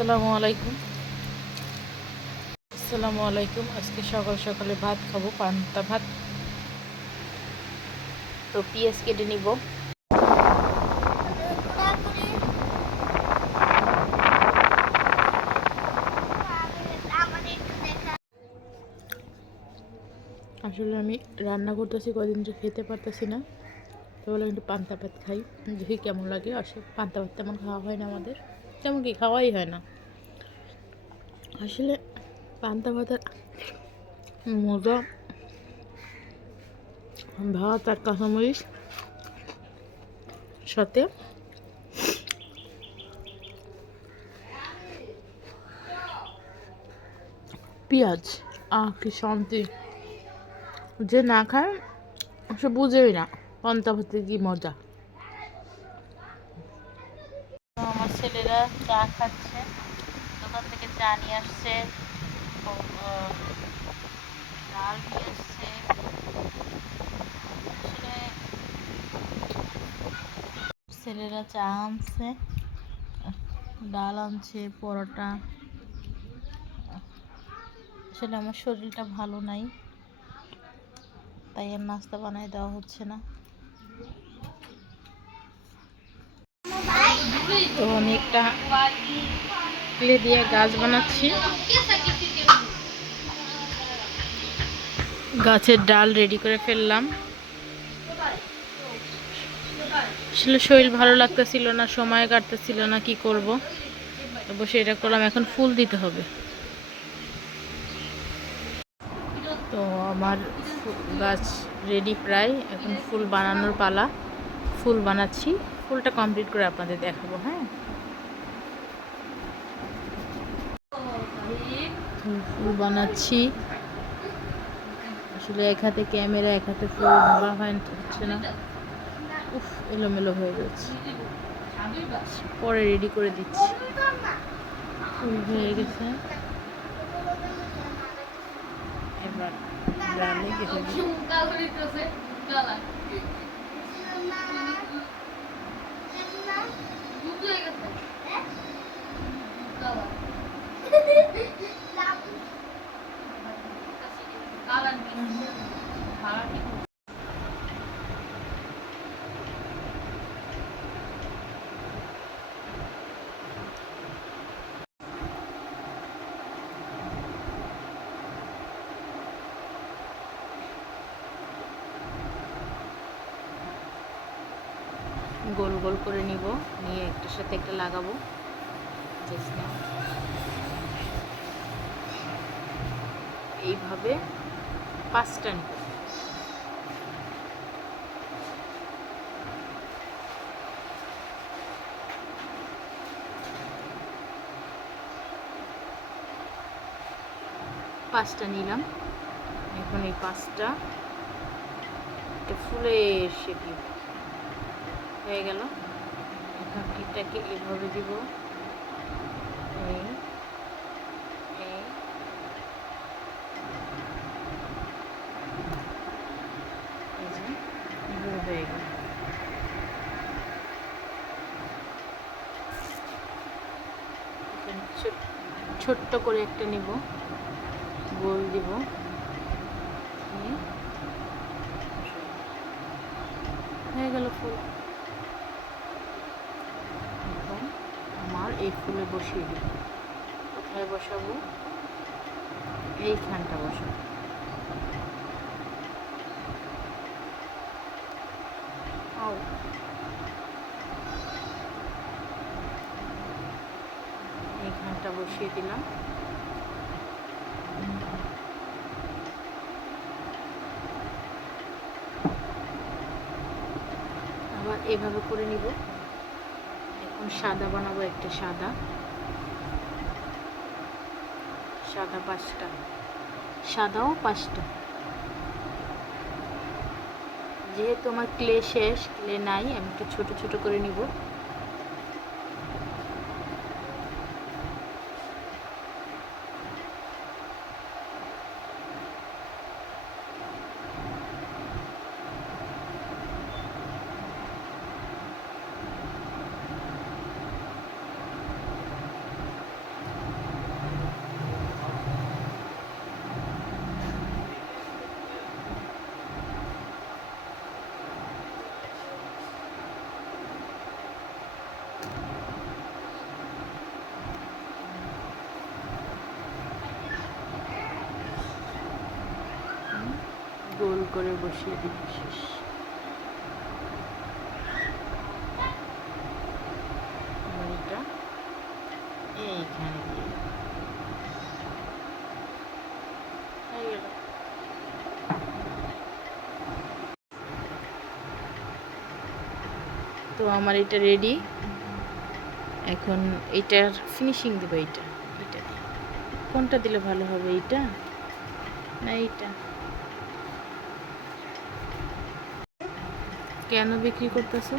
আসসালামু আলাইকুম। আসসালামু আলাইকুম। আজকে সকাল সকালে ভাত খাবো, পান্তা ভাত। তো পেঁয়াজ কেটে নিব। আসলে আমি রান্না করতেছি, কদিন যে খেতে পারতেছি না, তো বললাম একটু পান্তা ভাত খাই, দেখি কেমন লাগে। আসলে পান্তা ভাত তেমন খাওয়া হয় না আমাদের, তেমন কি খাওয়াই হয় না। আসলে পান্তা ভাতের মজা ভাত আর কাঁচামরিচ সাথে পেঁয়াজ, কি শান্তি! যে না খায় সে বুঝেই না পান্তা ভাতের কি মজা। আমার ছেলেরা চা খাচ্ছে, দোকান থেকে চা নিয়ে আসছে, ডাল নিয়ে আসছে। আসলে ছেলেরা চা আনছে, ডাল আনছে, পরোটা। আসলে আমার শরীরটা ভালো নাই, তাই আর নাস্তা বানাই দেওয়া হচ্ছে না। তো অনেকটা ক্লে দিয়ে গাছ বানাচ্ছি। গাছের ডাল রেডি করে ফেললাম। আসলে শরীর ভালো লাগতেছিল না, সময় কাটতেছিল না, কি করব, বসে এটা করলাম। এখন ফুল দিতে হবে। তো আমার গাছ রেডি প্রায়, এখন ফুল বানানোর পালা। ফুল বানাচ্ছি, ফুলটা কমপ্লিট করে আপনাদের দেখাবো। হ্যাঁ, ফুল বানাচ্ছি। আসলে এক হাতে ক্যামেরা, এক হাতে ফুল ধরা হচ্ছে না, উফ, এলোমেলো হয়ে যাচ্ছে। পরে রেডি করে দিচ্ছি। ফুল হয়ে গেছে, এবার ডালে কেটে দিচ্ছি। গোল গোল করে নিব, নিয়ে একটার সাথে একটা লাগাবো। এইভাবে 5টা নিব। পাঁচটা নিলাম। এখন এই 5টা ফুলের শেপ হয়ে গেল। এখন এটাকে এভাবে দিব, এই এই যে গোল হয়ে গেল। ছোট্ট করে একটা নিব, গোল দিব, হয়ে গেল ফুল। এখন আমার এই ফুলে বসিয়ে দিব। কোথায় বসাবো? এইখানটা বসাবো। এইখানটা বসিয়ে দিলাম। আবার এভাবে করে নিব। এখন সাদা বানাবো, একটা সাদা 5টা, সাদাও 5টা। যেহেতু আমার ক্লে শেষ, ক্লে নাই, আমি একটু ছোট ছোট করে নিব। গোল করে বসিয়ে দিবি, শেষ। এটা এইখানে দিয়ে হয়ে গেল। তো আমার এটা রেডি। এখন এটার ফিনিশিং দেবো। এটা এটা কোনটা দিলে ভালো হবে, এইটা না এইটা? কেন বিক্রি করতেছো?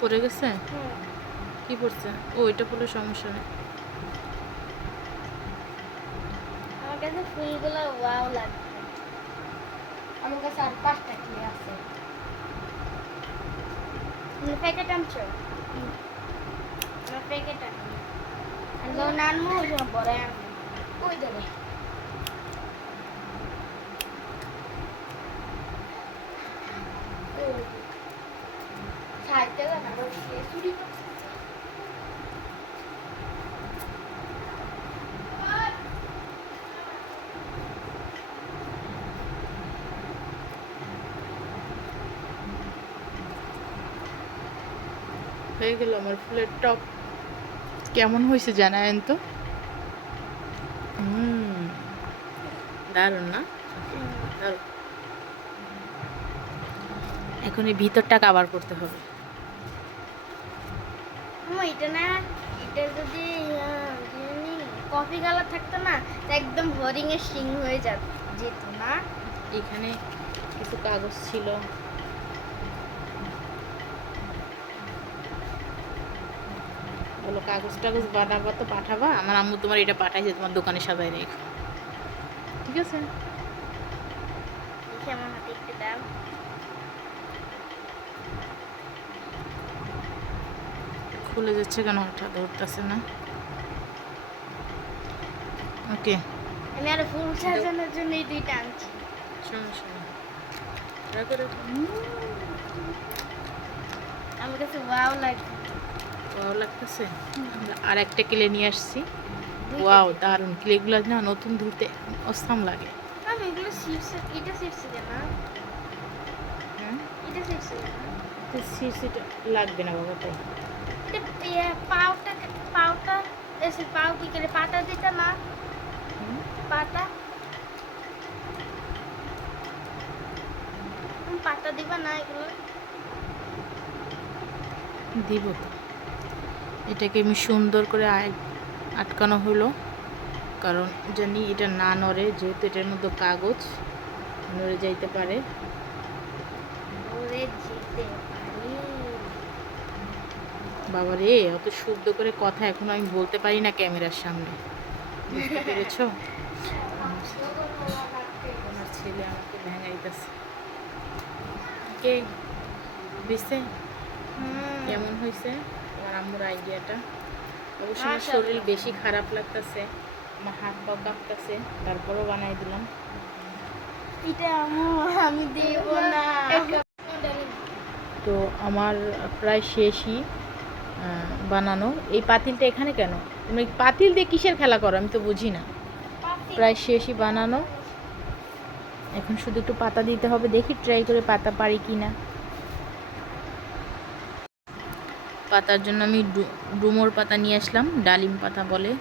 পড়ে গেছে? কি পড়ছে? ও এটা পড়লে সমস্যা নেই। আমার কাছে ফুলগুলো ওয়াও লাগছে। আমার কাছে আর 5টা ক্লে আছে। প্যাকেট আনছো? আমার প্যাকেট আনবো। আর যখন আনবো ওই সময় বড় আনবো। ওই ধরে সাইডটা না চুরি হয়ে গেল আমার ফুলের টপ। কেমন হয়েছে জানায়েন তো। দারুণ না? দারুণ। এখন এই ভিতরটা কাভার করতে হবে। এটা না, এটা যদি কফি কালার থাকতো না, একদম হরিং এর শিং হয়ে যেত না। এখানে কিছু কাগজ ছিল, বলো কাগজ টাগজ বানাবা তো পাঠাবা। আমার আম্মু তোমার এটা পাঠাইছে, তোমার দোকানে সাজায় রেখো, ঠিক আছে? আমার হাতে একটু দাও। খুলে যাচ্ছে কেন? ওটা ধরতেছে না। ওকে, আমি আর ফুল সাজানোর জন্য এই দুইটা আনছি। সমস্যা নেই। আমার কাছে ওয়াও লাগছে। ওয়াও লাগতেছে। আর একটা ক্লে নিয়ে আসছি। ওয়াও দারুণ। ক্লেগুলো না নতুন ধুতে অসাম লাগে। আমি এগুলো সিটস, এটা সিটস না, হ্যাঁ এটা সিটস না, তো সিটা লাগবে না বাবা। তাই এটা পাউটা পাউটা এসে পাউ কি করে পাতা দিতা না? পাতা পাতা দিবা না এগুলো? দিব তো। এটাকে আমি সুন্দর করে আটকানো হলো, কারণ জানি এটা না নড়ে, যেহেতু এটার মধ্যে কাগজ নড়ে যাইতে পারে। বাবা রে, অত শুদ্ধ করে কথা এখন আমি বলতে পারি না ক্যামেরার সামনে, বুঝতে পেরেছ? আমার ছেলে আমাকে ভেঙাইতেছে। কে দিছে? কেমন হয়েছে আমার আম্মুর আইডিয়াটা? অবশ্য আমার শরীর বেশি খারাপ লাগতেছে, আমার হাত পা কাঁপতেছে, তারপরও বানাই দিলাম। এটা আমি দেব না। তো আমার প্রায় শেষই বানানো। এই পাতিলটা এখানে কেন? তুমি পাতিল দিয়ে কিসের খেলা করো আমি তো বুঝি না। প্রায় শেষই বানানো। এখন শুধু একটু পাতা দিতে হবে, দেখি ট্রাই করে পাতা পারি কি না। পাতার জন্য আমি ডুমোর পাতা নিয়ে আসলাম, ডালিম পাতা বলে,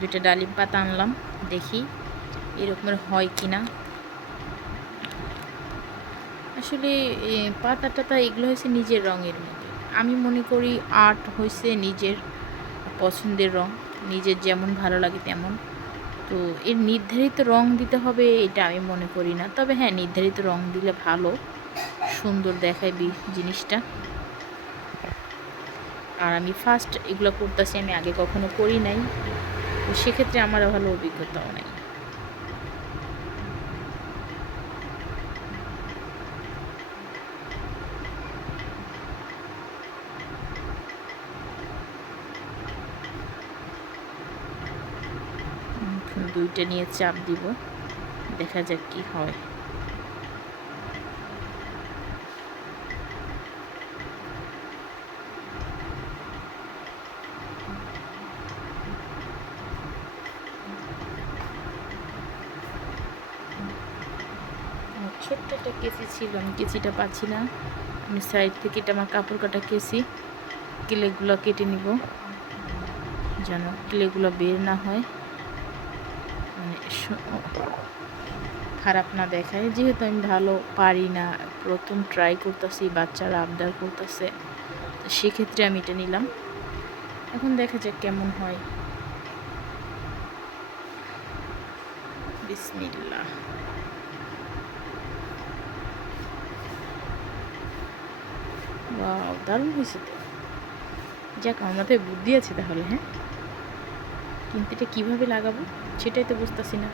2টা ডালিম পাতা আনলাম, দেখি এরকমের হয় কি না। আসলে পাতা টাতা এগুলো হয়েছে নিজের রঙের মধ্যে। আমি মনে করি আর্ট হয়েছে নিজের পছন্দের রং, নিজের যেমন ভালো লাগে তেমন। তো এর নির্ধারিত রং দিতে হবে এটা আমি মনে করি না, তবে হ্যাঁ নির্ধারিত রং দিলে ভালো, সুন্দর দেখায় জিনিসটা। আর আমি ফার্স্ট এগুলো করতেছি, আমি আগে কখনো করি নাই, তো সেক্ষেত্রে আমার ভালো অভিজ্ঞতাও নাই। দুইটা নিয়ে চাপ দিব, দেখা যাক কি হয়। ছোট্ট একটা কেসি ছিল, আমি কেসিটা পাচ্ছি না, আমি সাইড থেকে এটা আমার কাপড় কাটা কেসি, ক্লেগুলো কেটে নিব যেন ক্লেগুলো বের না হয়, মানে খারাপ না দেখায়। যেহেতু আমি ভালো পারি না, প্রথম ট্রাই করতেছি, বাচ্চারা আবদার করতেছে, তো সেক্ষেত্রে আমি এটা নিলাম। এখন দেখা যাক কেমন হয়। বিসমিল্লাহ। ওয়াও, দারুণ হয়েছে তো। যাক, আমার মাথায় বুদ্ধি আছে তাহলে। হ্যাঁ, কিন্তু এটা কীভাবে লাগাবো সেটাই তো বুঝতেছি না।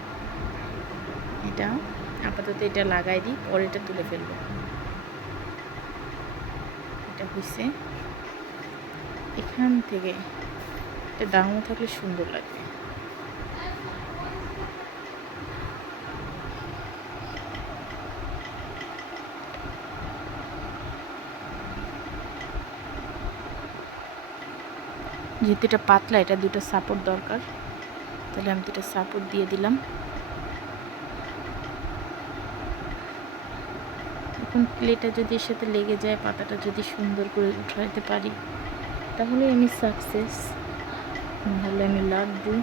এটা আপাতত এটা লাগাই দিই, পরে এটা তুলে ফেলবো। এটা হয়েছে এখান থেকে, এটা দামও থাকলে সুন্দর লাগবে। যেহেতু এটা পাতলা, এটা দুটো সাপোর্ট দরকার, তাহলে আমি দুটো সাপোর্ট দিয়ে দিলাম। এখন প্লেটা যদি এর সাথে লেগে যায়, পাতাটা যদি সুন্দর করে উঠাইতে পারি, তাহলে আমি সাকসেস, নাহলে আমি লাড্ডু।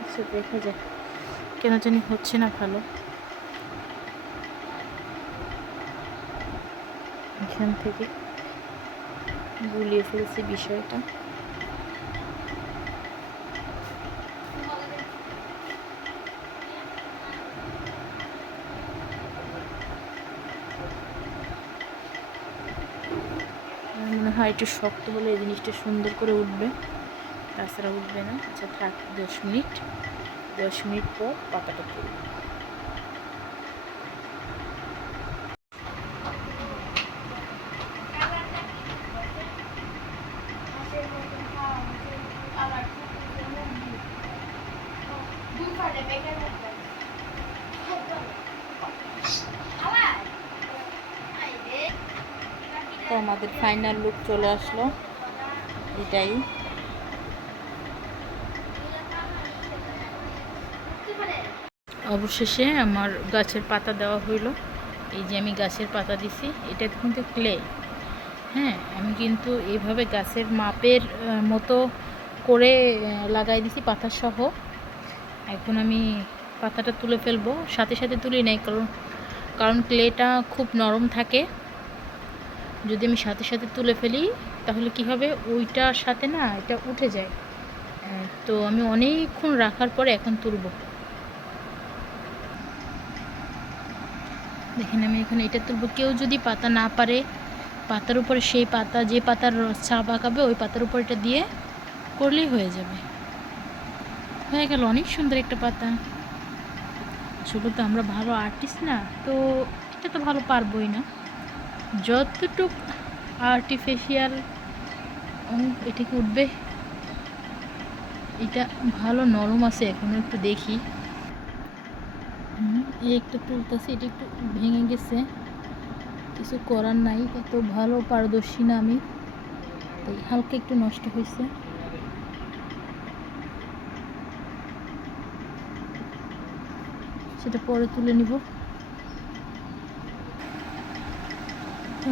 আচ্ছা, দেখা যাক, কেন জানি হচ্ছে না ভালো। এখান থেকে গুলিয়ে ফেলছি বিষয়টা। আমার মনে হয় একটু শক্ত হলে এই জিনিসটা সুন্দর করে উঠবে, তাছাড়া উঠবে না। আচ্ছা থাক, 10 মিনিট পর পাতাটা তুলব। তো আমাদের ফাইনাল লুক চলে আসলো, এটাই। অবশেষে আমার গাছের পাতা দেওয়া হইলো। এই যে আমি গাছের পাতা দিছি, এটা কিন্তু ক্লে। হ্যাঁ, আমি কিন্তু এইভাবে গাছের মাপের মতো করে লাগাই দিছি পাতা সহ। এখন আমি পাতাটা তুলে ফেলবো, সাথে সাথে তুলি নাই, কারণ ক্লেটা খুব নরম থাকে। যদি আমি সাথে সাথে তুলে ফেলি তাহলে কি হবে, ওইটার সাথে না এটা উঠে যায়। তো আমি অনেকক্ষণ রাখার পরে এখন তুলব। দেখেন, আমি এখানে এটা তুলব। কেউ যদি পাতা না পারে, পাতার উপরে সেই পাতা, যে পাতার ছাপ আঁকাবে ওই পাতার উপর এটা দিয়ে করলেই হয়ে যাবে। হয়ে গেল অনেক সুন্দর একটা পাতা। আসলে তো আমরা ভালো আর্টিস্ট না, তো এটা তো ভালো পারবই না। যতটুক আর্টিফিশিয়াল, এটা কি উঠবে? এটা ভালো নরম আছে, এখনো একটু দেখি। এই একটা তুলতেছি, এটা একটু ভেঙে গেছে, কিছু করার নাই, এত ভালো পারদর্শী না আমি, তাই হালকা একটু নষ্ট হয়েছে। সেটা পরে তুলে নিব।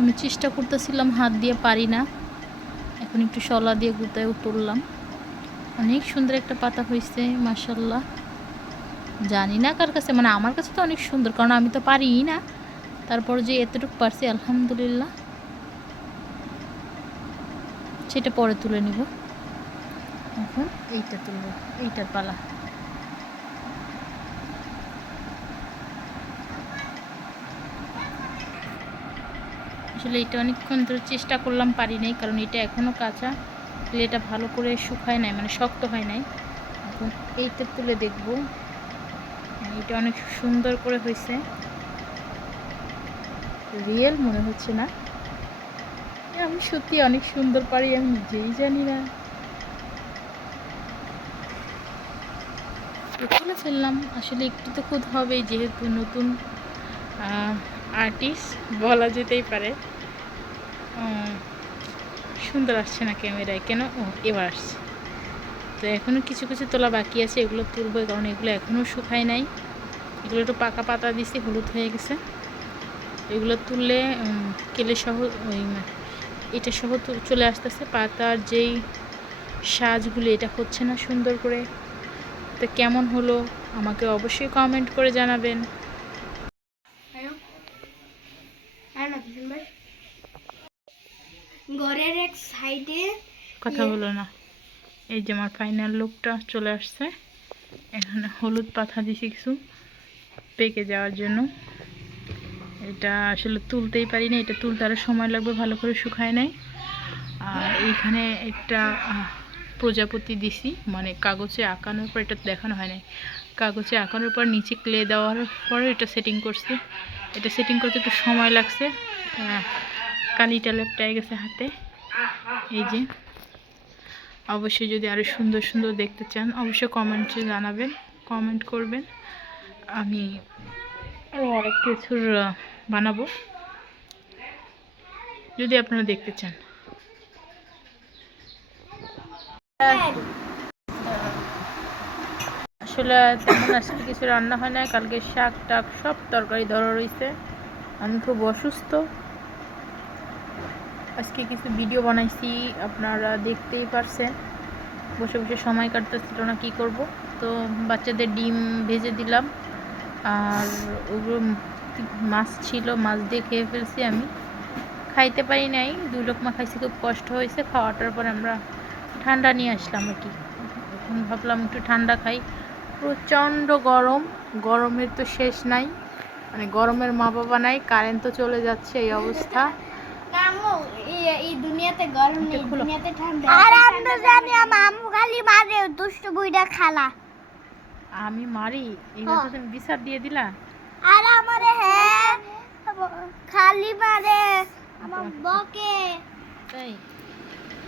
আমি চেষ্টা করতেছিলাম, হাত দিয়ে পারি না, এখন একটু শলা দিয়ে গুতায়ও তুললাম। অনেক সুন্দর একটা পাতা হয়েছে মাশাআল্লাহ। জানি না কার কাছে, মানে আমার কাছে তো অনেক সুন্দর, কারণ আমি তো পারিই না, তারপর যে এতটুকু পারছি আলহামদুলিল্লাহ। সেটা পরে তুলে নিব। এখন এইটা তুলব, এইটার পালা। আসলে এটা অনেকক্ষণ ধরে চেষ্টা করলাম, পারি নাই, কারণ এটা এখনও কাঁচা, ক্লেটা ভালো করে শুকায় নাই, মানে শক্ত হয় নাই। এখন এইটা তুলে দেখব। এটা অনেক সুন্দর করে হয়েছে, রিয়েল মনে হচ্ছে না। আমি সত্যি অনেক সুন্দর পারি, আমি নিজেই জানি না। তো তুলে ফেললাম। আসলে একটু তো খুদ হবেই, যেহেতু নতুন আর্টিস্ট বলা যেতেই পারে। সুন্দর আসছে না ক্যামেরায় কেন? ও, এবার আসছে। তো এখনও কিছু কিছু তোলা বাকি আছে, এগুলো তুলবো, কারণ এগুলো এখনও শুকায় নাই। এগুলো একটু পাকা পাতা দিছি, হলুদ হয়ে গেছে। এগুলো তুললে কেলে সহ এটা সহ চলে আসতেছে। পাতার যেই সাজগুলো, এটা হচ্ছে না সুন্দর করে। তো কেমন হলো আমাকে অবশ্যই কমেন্ট করে জানাবেন। ঘরের এক সাইডে কথা হলো না। এই যে আমার ফাইনাল লুকটা চলে আসছে। এখানে হলুদ পাতা দিছি কিছু পেকে যাওয়ার জন্য। এটা আসলে তুলতেই পারি না, এটা তুলতে আরও সময় লাগবে, ভালো করে শুকায় নাই। আর এইখানে একটা প্রজাপতি দিছি, মানে কাগজে আঁকানোর পর, এটা দেখানো হয় নাই, কাগজে আঁকানোর পর নিচে ক্লে দেওয়ার পরে এটা সেটিং করছি। এটা সেটিং করতে একটু সময় লাগছে, কালিটা লেপটায় গেছে হাতে। এই যে, অবশ্যই যদি আরও সুন্দর সুন্দর দেখতে চান অবশ্যই কমেন্টে জানাবেন, কমেন্ট করবেন। আমি আরও অনেক কিছুর বানাবো যদি আপনারা দেখতে চান। আসলে তেমন আজকে কিছু রান্না হয় না, কালকে শাক টাক সব তরকারি ধরা রয়েছে। আমি খুব অসুস্থ। আজকে কিছু ভিডিও বানাইছি, আপনারা দেখতেই পারছেন। বসে বসে সময় কাটতেছিল না, কি করব। তো বাচ্চাদের ডিম ভেজে দিলাম, আর ওগুলো মাছ ছিল, মাছ দিয়ে খেয়ে ফেলছি। আমি খাইতে পারি নাই, 2 লোকমা খাইছি, খুব কষ্ট হয়েছে। খাওয়াটার পর আমরা ঠান্ডা নিয়ে আসলাম আর কি। এখন ভাবলাম একটু ঠান্ডা খাই। প্রচণ্ড গরম, গরমের তো শেষ নাই, মানে গরমের মা বাবা নাই, কারেন্ট তো চলে যাচ্ছে, এই অবস্থা। এই দুনিয়াতে গরম নেই, খুলো। দুনিয়াতে ঠান্ডা। আর আমরা জানি আম্মু খালি মারে দুষ্ট বুইড়া খালা। আমি মারি? এইবার তো তুমি বিচার দিয়ে দিলা। আর আমারে হ্যাঁ খালি মারে, আমার বকে। তাই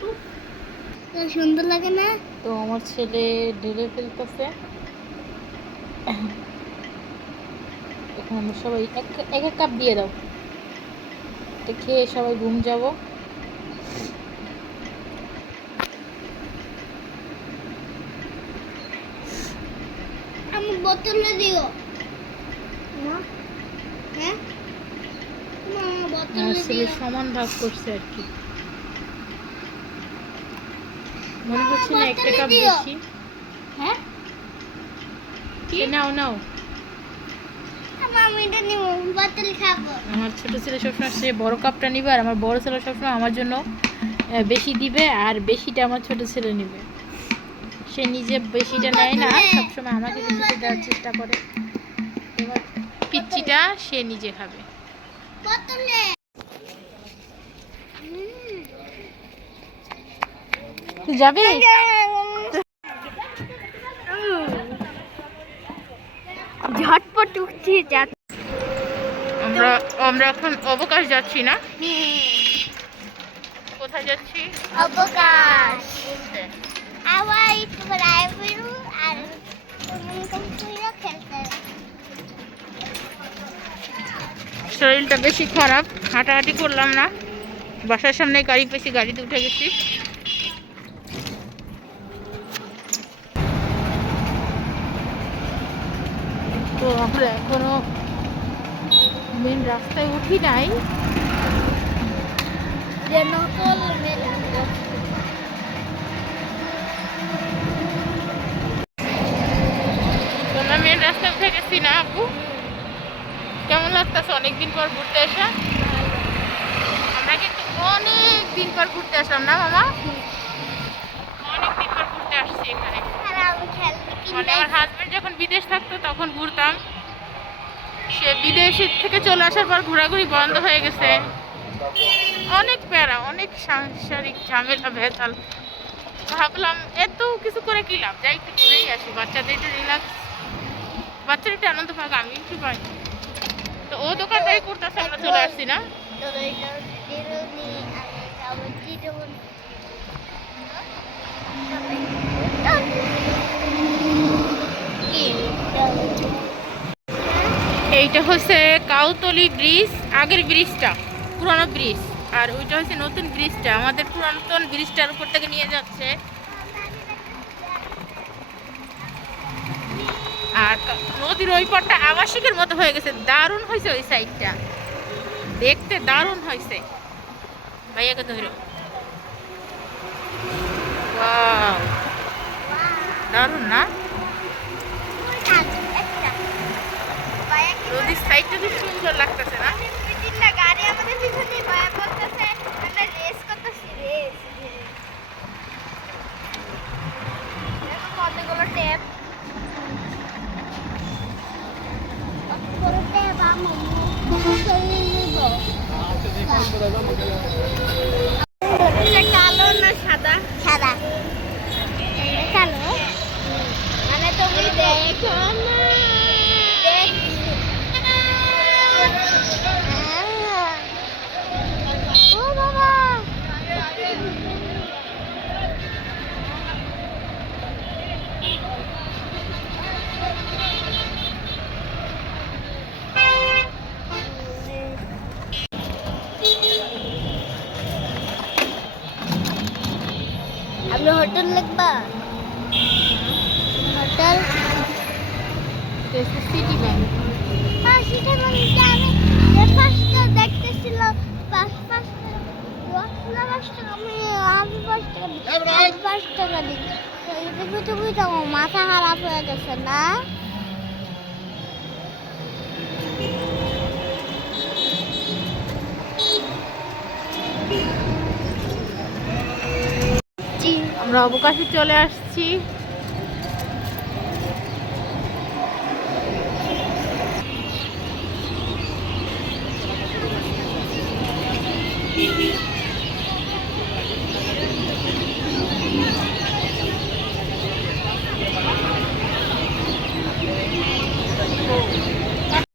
তো সুন্দর লাগে না? তো আমার ছেলে ঢেলে ফেলতেছে। এখন আমরা সবাই এক এক কাপ দিয়ে দাও, এটা খেয়ে সবাই ঘুম যাব। আমি বোতলে দিও না, হ্যাঁ মামা বোতলে আমার ছেলে দিও। সমান ভাগ করছে আর কি, মনে হচ্ছে না একটা কাপ বেশি। হ্যাঁ নাও নাও। আমি এটা নিব, বোতল খাবো। আমার ছোট ছেলে সবসময় সে বড় কাপটা নিবে, আর আমার বড় ছেলে সবসময় আমার জন্য বেশি দিবে, আর বেশিটা আমার ছোট ছেলে নিবে। সে নিজে বেশিটা নেয় না, সবসময় আমাকে বেশিটা দেওয়ার চেষ্টা করে। এবার পিচ্চিটা সে নিজে খাবে। বোতলে তুই যাবি? ঝটপট উঠছি যাচ্ছি। আমরা এখন অবকাশ যাচ্ছি না? কোথায় যাচ্ছি? অবকাশ আবার একটু প্রাইভেট আর কম্পিউটার খেলতে। শরীরটা বেশি খারাপ, হাঁটাহাঁটি করলাম না। বাসার সামনে গাড়ি পেয়েছি, গাড়িতে উঠে গেছি। তো আমরা এখনো মেন রাস্তায় উঠি নাই। যে নকল মেলা তোমরা মেন রাস্তায় উঠে গেছি না আপু? কেমন লাগতেছে অনেকদিন পর ঘুরতে আসা? আমরা কিন্তু অনেক দিন পর ঘুরতে আসলাম না মামা? অনেকদিন পর ঘুরতে আসছি এখানে। আর আমি খেলতে মানে আমার হাজবেন্ড যখন বিদেশ থাকতো তখন ঘুরতাম, সে বিদেশ থেকে চলে আসার পর ঘোরাঘুরি বন্ধ হয়ে গেছে। অনেক প্যারা, অনেক সাংসারিক ঝামেলা ভেজাল। ভাবলাম এত কিছু করে কি লাভ, যাই একটু ঘুরেই আসি, বাচ্চাদের একটু রিল্যাক্স, বাচ্চারা একটু আনন্দ পাক, আমি একটু পাই। তো ও দোকানটাই করতেছে, আমরা চলে আসছি না। এইটা হচ্ছে কাউতলি ব্রিজ, আগের ব্রিজটা পুরানো ব্রিজ, আর ওইটা হচ্ছে নতুন ব্রিজটা, আমাদের পুরাতন ব্রিজটার উপর থেকে নিয়ে যাচ্ছে। আর নদীর ওই পারটা আবাসিকের মতো হয়ে গেছে, দারুণ হয়েছে ওই সাইডটা, দেখতে দারুণ হয়েছে। ভাইয়াকে ধরো, ওয়াও দারুণ না? নদীর সাইডটা খুব সুন্দর লাগতেছে না? গাড়ি আমাদের পিছনে ভয় করতেছে, আমরা রেস করতেছি, রেস। দেখো কতগুলো ট্যাপ। কালো না সাদা? সাদা। কালো মানে তুমি দেখো না, ও বাবা আপনি হোটেল লিখবা? Hotel city bank. হ্যাঁ সেটা বলতে আমি যে ফার্স্টটা দেখতেছিলাম, পাঁচটা 5 টাকা, আমি 5 টাকা দিই। তো এটা তুমি তো মাথা খারাপ হয়ে গেছে না? আমরা অবকাশে চলে আসছি।